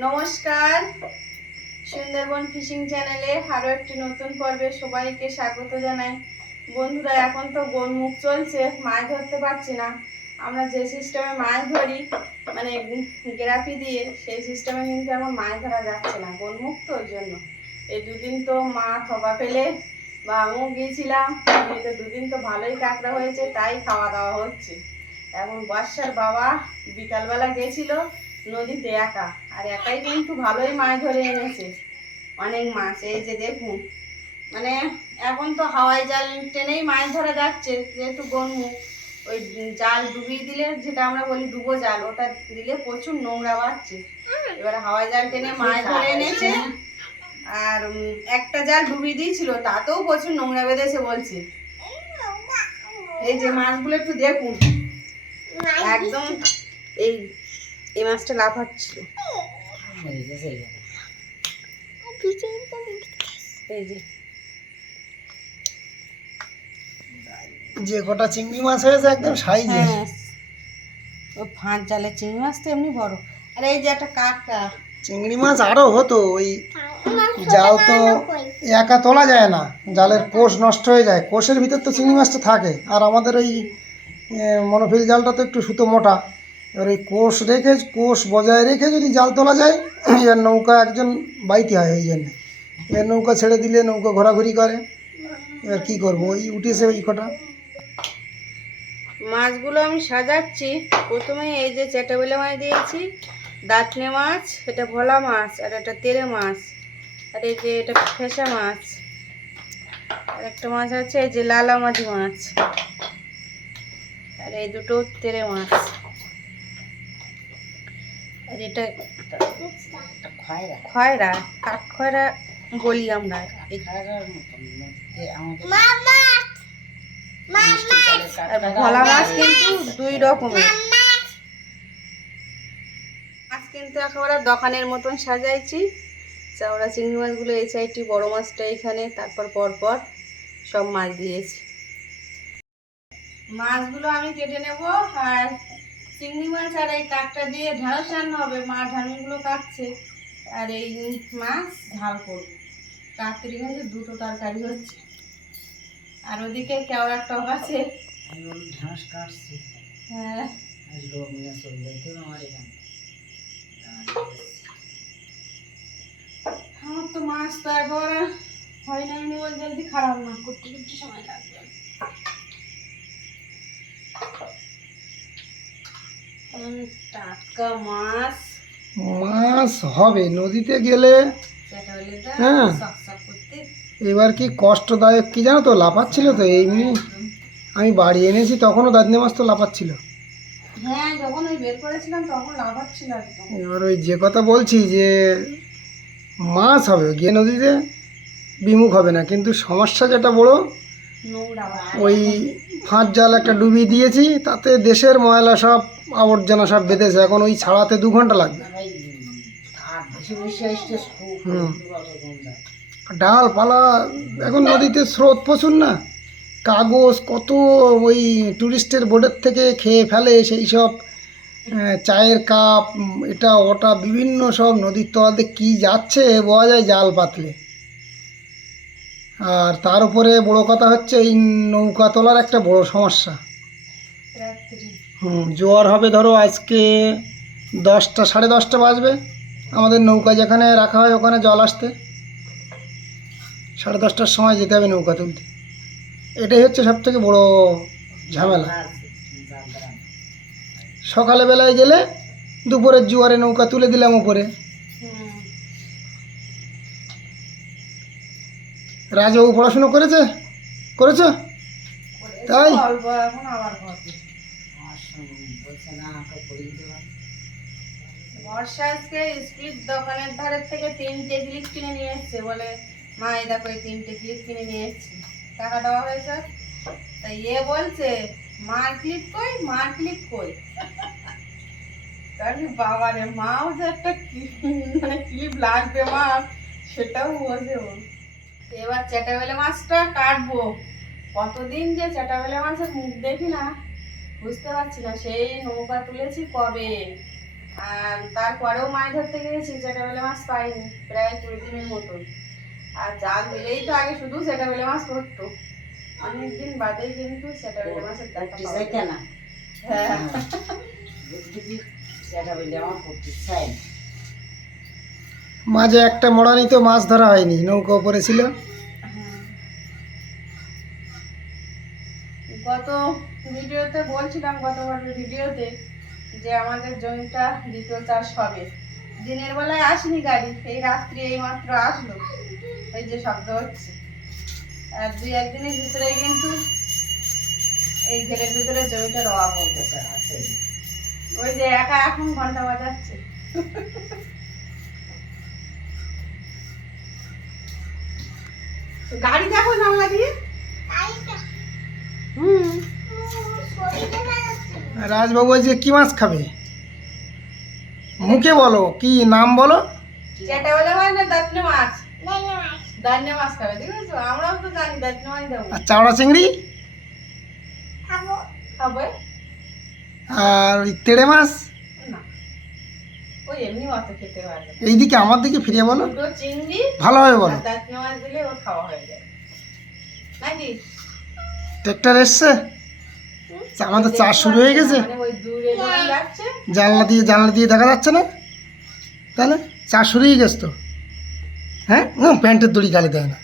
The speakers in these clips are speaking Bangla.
নমস্কার, সুন্দরবন ফিশিং চ্যানেলে আরো একটি নতুন পর্বে সবাইকে স্বাগত জানাই। বন্ধুরা, এখন তো গোলমুখ চলছে, মাছ ধরতে পারছি না। আমরা যে সিস্টেমে মাছ ধরি, মানে গ্রাফি দিয়ে, সেই সিস্টেমে কিন্তু এখন মাছ ধরা যাচ্ছে না, গোলমুখ তো। ওর জন্য এই দুদিন তো মা থবা ফেলে বা আমিও গিয়েছিলাম, দুদিন তো ভালোই কাঁকড়া হয়েছে, তাই খাওয়া দাওয়া হচ্ছে। এখন বর্ষার বাবা বিকালবেলা গেছিল নদীতে একা, আর একাই কিন্তু ভালোই মাছ ধরে এনেছে, অনেক মাছ। এই যে দেখুন, মানে এখন তো হাওয়াই জাল টেনেই মাছ ধরা যাচ্ছে, যেহেতু গনমুখ। ওই জাল ডুবিয়ে দিলে, যেটা আমরা বলি ডুবো জাল, ওটা দিলে প্রচুর নোংরা বাড়ছে। এবার হাওয়াই জাল টেনে মাছ ধরে এনেছে, আর একটা জাল ডুবিয়ে দিয়েছিল, তাতেও প্রচুর নোংরা বেঁধেছে বলছে। এই যে মাছগুলো একটু দেখুন, একদম এই মাছটা লাফাচ্ছিল। এই যে কটা চিংড়ি মাছ হয়েছে একদম সাইজে। হ্যাঁ, ও ফাঁস জালে চিংড়ি মাছ তো এমনি বড়। আর এই যে একটা কাঁকড়া। চিংড়ি মাছ আরো হতো, ওই জাল তো একা তোলা যায় না, জালের কোষ নষ্ট হয়ে যায়, কোষের ভিতর তো চিংড়ি মাছটা থাকে। আর আমাদের ওই মনোফিল জালটা তো একটু সুতো মোটা, এবার ওই কোষ রেখে, কোষ বজায় রেখে যদি জাল তোলা যায়, এর নৌকা একজন বাইতে হয়। ওই জন্য এর নৌকা ছেড়ে দিলে নৌকা ঘোরাঘুরি করে। এবার কী করবো, ওই উঠেছে ওই কটা। মাছগুলো আমি সাজাচ্ছি। প্রথমে এই যে চ্যাটাবেলে মাছ দিয়েছি, দাঁতনে মাছ, এটা ভোলা মাছ, আর এটা তেরে মাছ, আর এই যে এটা ফেসা মাছ, আর একটা মাছ আছে এই যে লালামাটি মাছ, আর এই দুটো তেরে মাছ, আর এটা খয়রা, কাঠ খয়রা বলি আমরা। আর ভোলা মাছ কিন্তু দুই রকমের মাছ, কিন্তু একেবারে দোকানের মতন সাজাইছি। চাওড়া চিংড়ি মাছগুলো এই সাইডটি, বড় মাছটা এখানে, তারপর পরপর সব মাছ দিয়েছি। মাছগুলো আমি কেটে নেব, আর চিংড়ি মাছ আর এই কাকটা দিয়ে ঢ্যাঁড়স রান্না হবে। মা ঢ্যাঁড়সগুলো কাটছে, আর এই মাছ ঝাল করবো। কাকড়ি মাছের দুটো তরকারি হচ্ছে, আর ওদিকে কেওড়ার টক আছে। হ্যাঁ, আমার তো মাছ তো একবারে হয় না, আমি বলতে জলদি খারাপ না, করতে করতে সময় লাগবে। টাটকা মাছ, মাছ হবে নদীতে গেলে। হ্যাঁ, এবার কি কষ্টদায়ক কি জানো তো, লাফাচ্ছিল তো। এমনি আমি বাড়ি এনেছি তখনও দাঁতনে মাছ তো লাফাচ্ছিল। হ্যাঁ, যখন ওই বের করেছিলাম তখন লাফাচ্ছিল একদম। এবার ওই যে কথা বলছি যে মাছ হবে, গিয়ে নদীতে বিমুখ হবে না, কিন্তু সমস্যা যেটা বড়, ওই ফাঁস জাল একটা ডুবিয়ে দিয়েছি, তাতে দেশের ময়লা সব আবর্জনা সব বেঁধেছে। এখন ওই ছাড়াতে 2 ঘন্টা লাগবে। ডালপালা এখন নদীতে স্রোত প্রচুর না, কাগজ কত ওই টুরিস্টের বোর্ডের থেকে খেয়ে ফেলে সেই সব, চায়ের কাপ, এটা ওটা বিভিন্ন সব নদীর তলাতে কি যাচ্ছে বোঝা যায় জাল পাতলে। আর তার উপরে বড় কথা হচ্ছে এই নৌকা তোলার একটা বড় সমস্যা। জোয়ার হবে ধরো আজকে 10টা, 10:30 বাজবে, আমাদের নৌকা যেখানে রাখা হয় ওখানে জল আসতে 10:30টার সময় যেতে হবে নৌকা তুলতে। এটাই হচ্ছে সবথেকে বড় ঝামেলা। সকালে বেলায় গেলে দুপুরের জোয়ারে নৌকা তুলে দিলাম উপরে। রাজবাবু পড়াশুনো করেছো তাই? বর্ষা আজকে স্পিড দোকানের ধারের থেকে 3টে ক্লিপ কিনে নিয়ে এসছে, বলে মা এই দেখো এই 3টে ক্লিপ কিনে নিয়ে এসছি, টাকা দেওয়া হয়েছে। তাই বলছে মার ক্লিপ কই। তাহলে বাবারে, মাও যে একটা মানে ক্লিপ লাগবে মা, সেটাও বোঝে ও। এবার চ্যাটাবেলে মাছটা কাটবো। কতদিন যে চ্যাটাবেলে মাছের মুখ দেখি না, বুঝতে পারছি না। সেই নৌকা তুলেছি কবে, আর তারপরেও মাছ ধরতে গিয়েছি, জ্যাঠাবেলে মাছ পাইনি প্রায় 20 দিনের মতন। আর জাল দিলেই তো আগে শুধু জ্যাঠাবেলে মাছ পড়তো, অনেকদিন বাদেই কিন্তু জ্যাঠাবেলে মাছের দেখা পাওয়া যায়। হ্যাঁ মাঝে একটা মোড়ানিতে মাছ ধরা হয়নি, নৌকা উপরে ছিল। গত ভিডিওতে বলছিলাম, গতবার ভিডিওতে, যে আমাদের জমিটা দ্বিতীয় চাষ হবে। দিনের বেলায় আসেনি গাড়ি, এই রাত্রি এই মাত্র আসলো, এই যে শব্দ হচ্ছে। আর 2-1 দিনের ভিতরে কিন্তু এই ঘেরের ভিতরে জমিটা রওয়া বলতেছে। ওই যে একা এখন ঘন্টা বাজাচ্ছে। গাড়ি দেখো জানলা দিয়ে। রাজবাবু ওই যে কি মাছ খাবে, মুখে বলো, কি নাম বলো? যেটা বলে হয় না দাঁতনে মাছ, দাঁতনে মাছ খাবে, দেখেছো? আমরাও তো জানি দাঁতনে মাছ দেবো। আর চাওড়া চিংড়ি খাবে আর ওই তেড়ে মাছ। না, ওই এমনি অত খেতে পারবে না। এইদিকে আমার দিকে ফিরিয়ে বলো, দুটো চিংড়ি ভালোভাবে বলো। আর দাঁতনে মাছ দিলে ওর খাওয়া হয়ে যায় নাকি? ট্রেক্টর এসছে, আমাদের চাষ শুরু হয়ে গেছে। মানে ওই দূরে যখন যাচ্ছে, জানলা দিয়ে দেখা যাচ্ছে না, তাহলে চাষ শুরু হয়ে গেছে তো। হ্যাঁ, প্যান্টের দড়ি গালে দেয় না।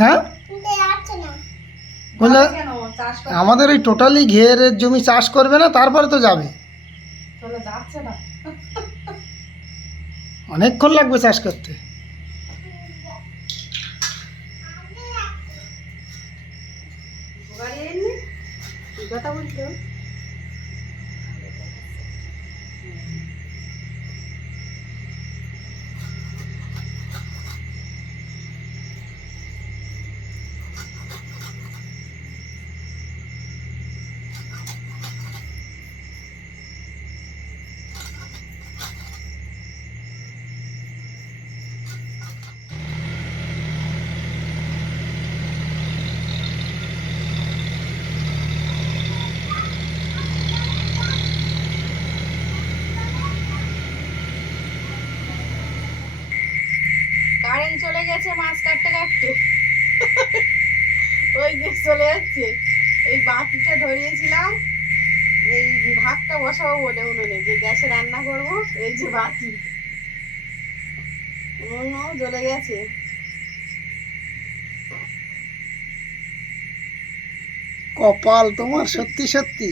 হ্যাঁ বললে কেন চাষ করে আমাদের ওই টোটালি ঘেরের জমি চাষ করবে না, তারপরে তো যাবে। চলে যাচ্ছে না? অনেকক্ষণ লাগবে চাষ করতে। গাড়ি এমনি কি কথা বলছো? কারেন্ট চলে গেছে মাছ কাটতে কাটতে, ওই যে চলে যাচ্ছে। এই বাতিটা ধরিয়েছিলাম, এই ভাতটা বসাবো বলে উনুনে, যে গ্যাসে রান্না করব। এই যে বাতি, উনুনও জ্বলে গেছে। কপাল তোমার সত্যি সত্যি,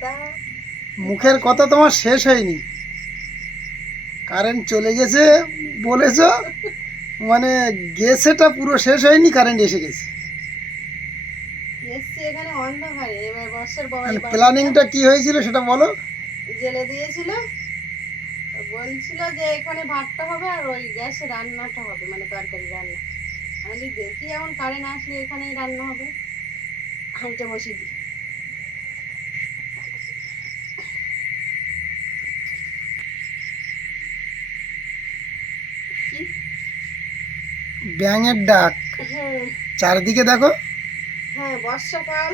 তা মুখের কথা তোমার শেষ হয়নি। কারেন্ট চলে গেছে বলেছ, মানে গেছেটা পুরো শেষ হয়নি, কারেন্ট এসে গেছে। এসছি এখানে অন্ধকারে। এবার বর্ষার বাবা মানে প্ল্যানিংটা কি হয়েছিল সেটা বলো। জেলে দিয়েছিল, বলছিল যে এখানে ভাতটা হবে আর ওই গ্যাসে রান্নাটা হবে, মানে তরকারি রান্না। আমি দেখি এখন কারেন্ট আসলে এখানেই রান্না হবে, হাঁড়িটা বসিয়ে দিই। ব্যাঙের ডাক চারিদিকে দেখো। হ্যাঁ, বর্ষাকাল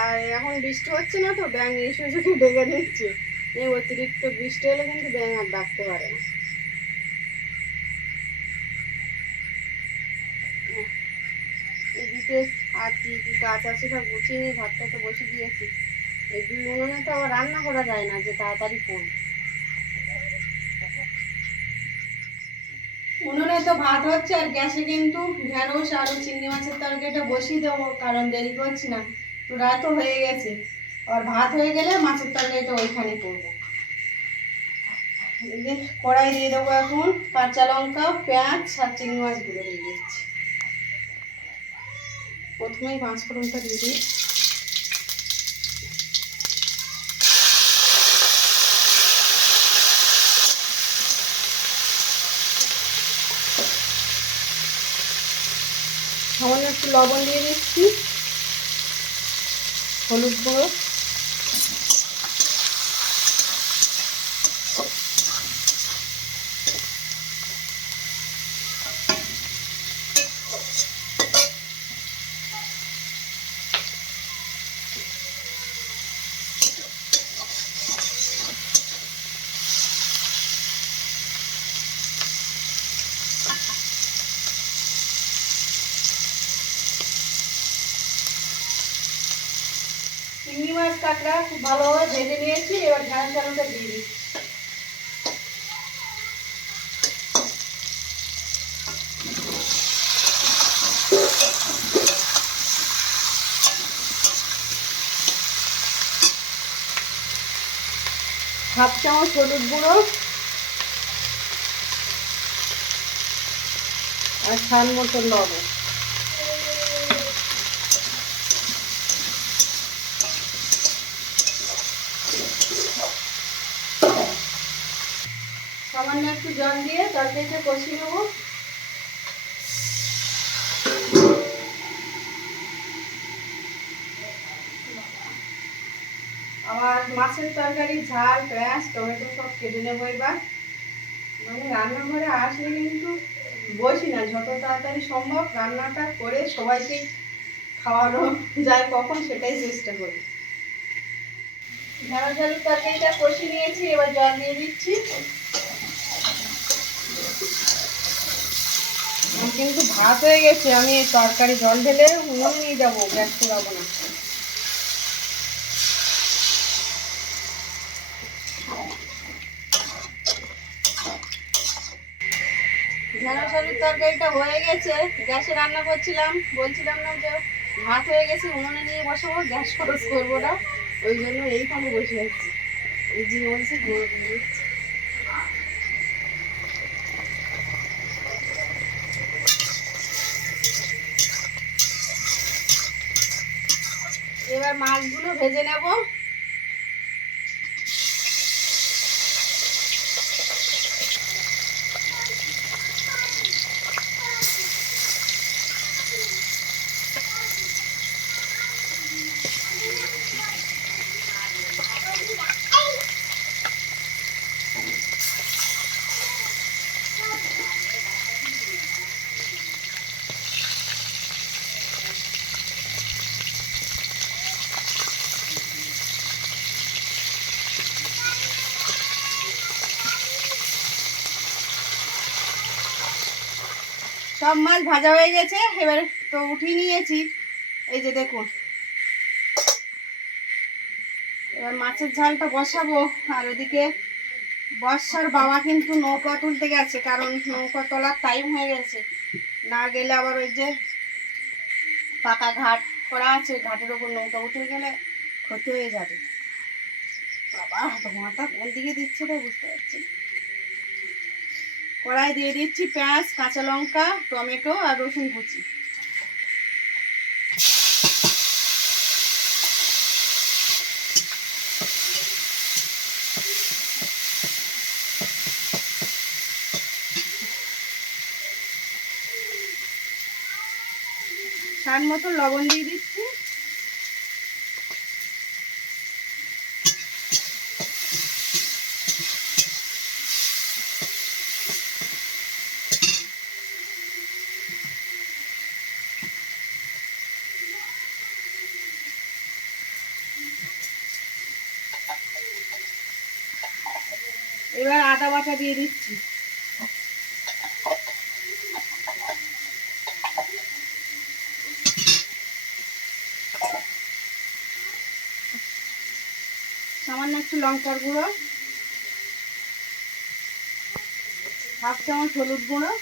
আর এখন বৃষ্টি হচ্ছে না তো, ব্যাঙ এই সুযোগে ডেকে নিচ্ছে। এই অতিরিক্ত বৃষ্টি হলে কিন্তু ব্যাঙ আর ডাকতে পারে না। এদিকে আর কি কি কাজ আছে সব গুছিয়ে নিয়ে ভাতটা তো বসে দিয়েছি। এই দুই উনুনে তো আবার রান্না করা যায় না যে তাড়াতাড়ি করব। উনুনে তো ভাত হচ্ছে, আর গ্যাসে কিন্তু ঢেঁড়স আর চিংড়ি মাছের তরকারিটা বসিয়ে দেবো, কারণ দেরি করছি না তো, রাতও হয়ে গেছে। আর ভাত হয়ে গেলে মাছের তরকারিটা ওইখানে করবো। এই যে কড়াই দিয়ে দেবো এখন কাঁচা লঙ্কা, পেঁয়াজ আর চিংড়ি মাছগুলো দিয়ে দিচ্ছি। প্রথমেই পাঁচ ফোড়নটা দিয়ে দিই। সামান্য একটু লবণ দিয়ে দিচ্ছি, হলুদ গুঁড়ো, চিংড়ি মাছ কাঁকড়া খুব ভালোভাবে ভেজে নিয়েছি, এবার ঢ্যাঁড়স আলুটা দিয়ে দিই। হাফ চামচ হলুদ গুঁড়ো আর স্বাদ মতো লবণ। সামান্য একটু জল দিয়ে তরকারিটা কষিয়ে নেবো। আবার মাছের তরকারি ঝাল পেঁয়াজ টমেটো সব কেটে নেবো এবার। মানে রান্নাঘরে আসলে কিন্তু বসি না, যত তাড়াতাড়ি সম্ভব রান্নাটা করে সবাইকে খাওয়ানো যায় কখন সেটাই চেষ্টা করি। ঢেঁড়স আলুর তরকারিটা কষিয়ে নিয়েছি, এবার জল দিয়ে দিচ্ছি। কিন্তু ভাত হয়ে গেছে, আমি এই তরকারি জল ঢেলে উনুনে নিয়ে যাবো, গ্যাস পোড়াবো না। ঢেঁড়স আলুর তরকারিটা হয়ে গেছে, গ্যাসে রান্না করছিলাম, বলছিলাম না যে ভাত হয়ে গেছে উনুনে নিয়ে বসাবো, গ্যাস খরচ করবো না, ওই জন্য এইখানে বসে আছি। এই যে বলছি গুঁড়ো দিয়ে দিচ্ছি। এবার মাছগুলো ভেজে নেব। সব মাছ ভাজা হয়ে গেছে, এবার তো উঠিয়ে নিয়েছি, এই যে দেখুন। এবার মাছের ঝালটা বসাবো। আর ওদিকে বর্ষার বাবা কিন্তু নৌকা তুলতে গেছে, কারণ নৌকা তোলার টাইম হয়ে গেছে। না গেলে আবার ওই যে পাকা ঘাট করা আছে, ঘাটের ওপর নৌকা উঠে গেলে ক্ষতি হয়ে যাবে। বাবা ধোঁয়াটা কোন দিকে দিচ্ছে তো বুঝতে পারছি না। কড়াই দিয়ে দিচ্ছি পেঁয়াজ, কাঁচা লঙ্কা, টমেটো আর রসুন কুচি। স্বাদ মতো লবণ দিয়ে দিচ্ছি। এবার আদা বাটা দিয়ে দিচ্ছি। সামান্য একটু লঙ্কার গুঁড়ো, হাফ চামচ হলুদ গুঁড়ো,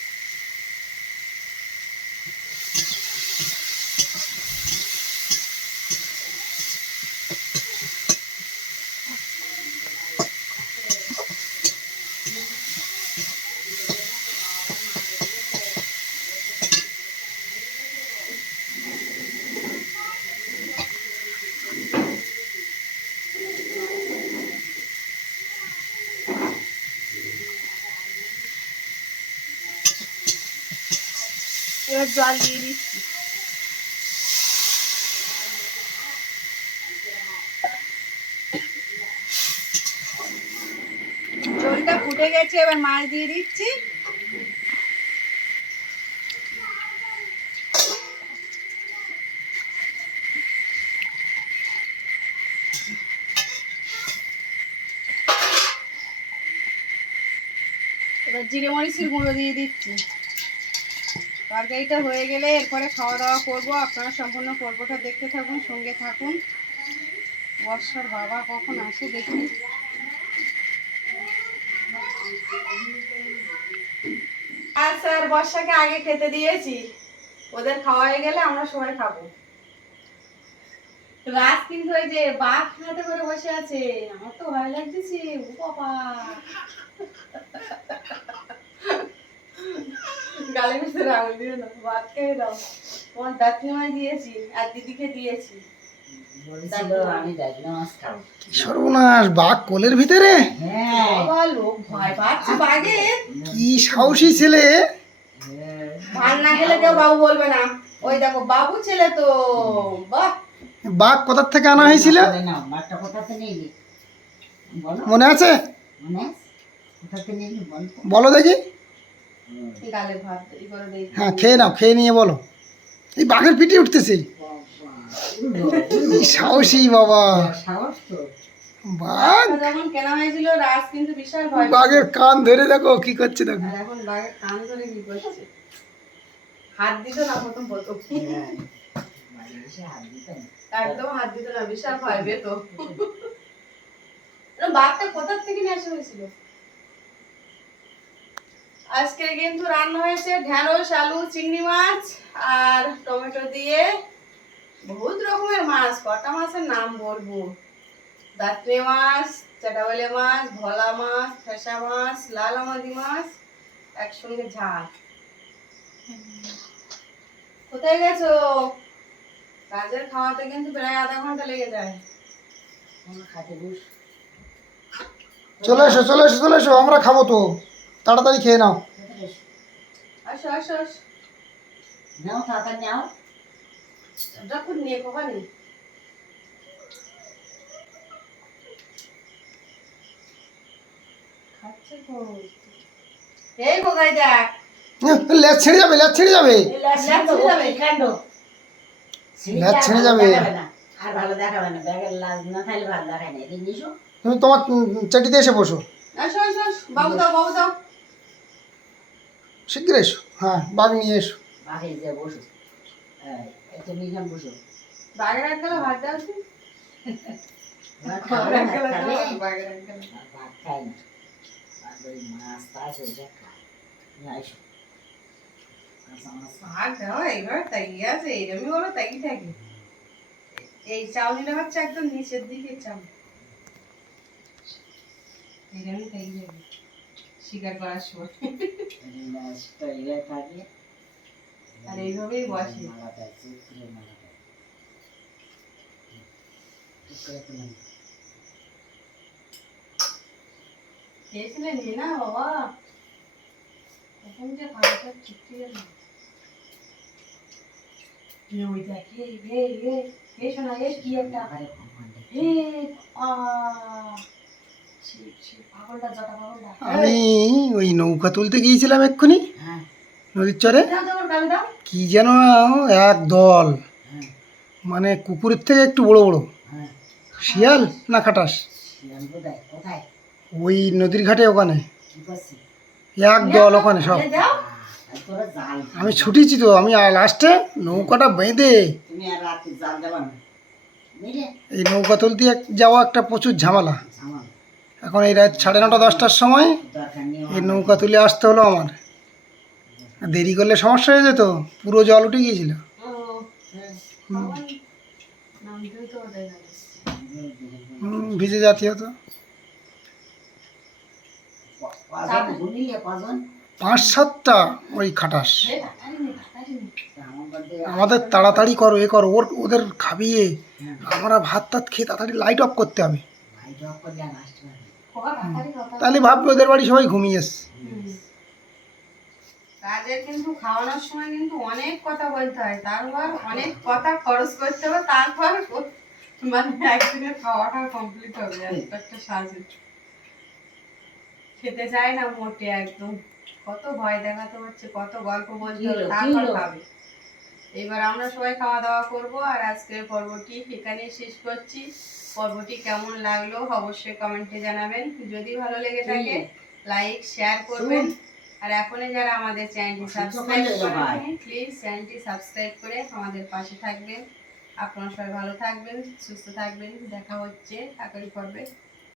এবার জল দিয়ে দিচ্ছি। ঝোলটা ফুটে গেছে, এবার মাছ দিয়ে দিচ্ছি। এবার জিরে মরিচের গুঁড়ো দিয়ে দিচ্ছি। তরকারিটা হয়ে গেলে এরপরে খাওয়া দাওয়া করবো। আপনারা সম্পূর্ণ পর্বটা দেখতে থাকুন, সঙ্গে থাকুন। বর্ষার বাবা কখন আসে দেখি। আর স্যার বর্ষাকে আগে খেতে দিয়েছি, ওদের খাওয়া হয়ে গেলে আমরা সবাই খাবো। রাত কিন্তু ওই যে বাঘ হাতে করে বসে আছে, আমার তো ভয় লাগতেছে। ও বাবা, গালে মিশে আঙুল দিয়ে দাও, ভাত খেয়ে দাও। তোমার দাঁতনিমায় দিয়েছি আর দিদিকে দিয়েছি। সর্বনাশ, বাঘ কোলের ভিতরে! বাবা, লোক ভয় পাচ্ছে বাঘের। কি সাহসী ছেলে! ভাত না খেলে কেউ বাবু বলবে না। ওই দেখো বাবু ছেলে তো। বাহ, বাঘ কোথার থেকে আনা হয়েছিল মনে আছে? বলো দেখি। গালে ভাত ই করে দেই। হ্যাঁ, খেয়ে নাও, খেয়ে নিয়ে বলো। এই বাঘের পিঠে উঠতেছে। কি সাহসী বাবা! বাঘ, যেমন কেনা হয়েছিল, রাজ কিন্তু বিশাল ভয়। বাঘের কান ধরে দেখো কি করছে, দেখো। আর এখন বাঘের কান ধরে কি করছে? হাত দিত না প্রথম প্রথম, একদম হাত দিত না, বিশাল ভয় পেত। বাঘটা কোথার থেকে নিয়ে আসা হয়েছিল? আজকে কিন্তু রান্না হয়েছে ঢেঁড়স, আলু, চিংড়ি মাছ আর টমেটো দিয়ে বহুত রকমের মাছ। কটা মাছের নাম বলবো? দাঁতনে মাছ, চাটাবেলে মাছ, ভোলা মাছ, ফেসা মাছ, লাল আমাদি মাছ, একসঙ্গে ঝাল। কোথায় গেছো? কাজের খাওয়াতে কিন্তু প্রায় আধা ঘন্টা লেগে যায়। চলে এসো, চলে এসো, চলে এসো, আমরা খাবো তো। তাড়াতাড়ি খেয়ে নাও। আসো আসো আসো, নাও তাড়াতাড়ি নাও। যখন নিয়ে কোপানি খাচ্ছে তো। এই কোথায় দেখ, লেজ ছেড়ে যাবে, লেজ ছেড়ে যাবে, লেজ ছেড়ে যাবে। আর ভালো দেখাবে না, ব্যাগের লাজ না থাকলে ভালো দেখায় না। এদিন নিশো তুমি তোমার চাটিতে এসে বসো। আসো আসো আসো, বাবু দাও বাবু দাও। শিগগির এসো। হ্যাঁ, বাঘ নিয়ে এসো। বাঘে যে বসো, একটু নিজাম বসো। বাগের এক গেলে ভাত দাও কি? ভাত খাবে না, খাবে? বাগের এক গেলে আর ভাত খায় না, আর ওই মাছ টাছ ওইটা খায়। নিয়ে আসো কাঁচা মাছ। ভাত দাও, এইবার তাকিয়ে আছে, এইরকমই বলো তাকিয়ে থাকে। এই চাউনিটা হচ্ছে একদম নিচের দিকে চাউনি, এইরকমই তাকিয়ে থাকে শিকার করার সময়। এই মাছটা এবার থাকে, আর এইভাবেই বসে। মালা দেয়, চুপড়ে মালা দেয়। চুপ করে তুলে নাও। খেয়েছিলেন নি না বাবা? এখন যে খাওয়াটা ঠিকই গেল। ওই দেখ, এই শোনা, এই কি একটা, আরে ভগবান রে। পাগলটা জটা পাগলটা। আমি ওই নৌকা তুলতে গিয়েছিলাম এক্ষুনি হ্যাঁ নদীর চরে। দাও দাও, গালে দাও। কি যেন এক দল, হ্যাঁ মানে কুকুরের থেকে একটু বড় বড়। হ্যাঁ, শিয়াল না খাটাস, শিয়াল কোথায় কোথায় ওই নদীর ঘাটে ওখানে কি করছি? এক দল ওখানে সব। গালে দাও। আর তোরা জাল আমি ছুটিছি তো, আমি লাস্টে নৌকাটা বেঁধে তুমি আর রাতে জাল দেবা না, বুঝলে? এই নৌকা তুলতে যাওয়া একটা প্রচুর ঝামেলা। আমার এখন এই রাত 9:30 10টার সময় দরকার নেই এই নৌকা তুলে আসতে হলো আমার। দেরি করলে সমস্যা হয়ে যেত, পুরো জল উঠে গিয়েছিল। ও, বাবার নামটাই তো ওদের গালে। ভিজে জাতি হতো। কজন ঘুমিয়ে কজন 5-7টা ওই খাটাস। এই তাড়াতাড়ি নে, তাড়াতাড়ি নে। আমার বলতে আমাদের তাড়াতাড়ি করো, এ করো, ওদের খাবিয়ে আমরা ভাত টাত খেয়ে তাড়াতাড়ি লাইট অফ করতে হবে। ভাই ডক করলে আর আসতে পারবে না। খোকা তাড়াতাড়ি কথা। তাহলে ভাববে ওদের বাড়ি সবাই ঘুমিয়ে এসছে। কাজের কিন্তু খাওয়ানোর সময় কিন্তু অনেক কথা বলতে হয়, তারপর অনেক কথা খরচ করতে হবে, তারপর মানে একদিনের খাওয়াটা কমপ্লিট হবে। একটা সাজে খেতে চায় না মোটে একদম, কত ভয় দেখাতে হচ্ছে, কত গল্প বলতে হবে, তারপর খাবে। এবার আমরা সবাই খাওয়া দাওয়া করব, আর আজকের পর্বটি এখানেই শেষ করছি। পর্বটি কেমন লাগলো অবশ্যই কমেন্টে জানাবেন। যদি ভালো লেগে থাকে লাইক শেয়ার করবেন, আর এখনই যারা আমাদের চ্যানেলটি সাবস্ক্রাইব করেননি প্লিজ চ্যানেলটি সাবস্ক্রাইব করে আমাদের পাশে থাকবেন। আপনারা সবাই ভালো থাকবেন, সুস্থ থাকবেন। দেখা হচ্ছে আগামী পর্বে।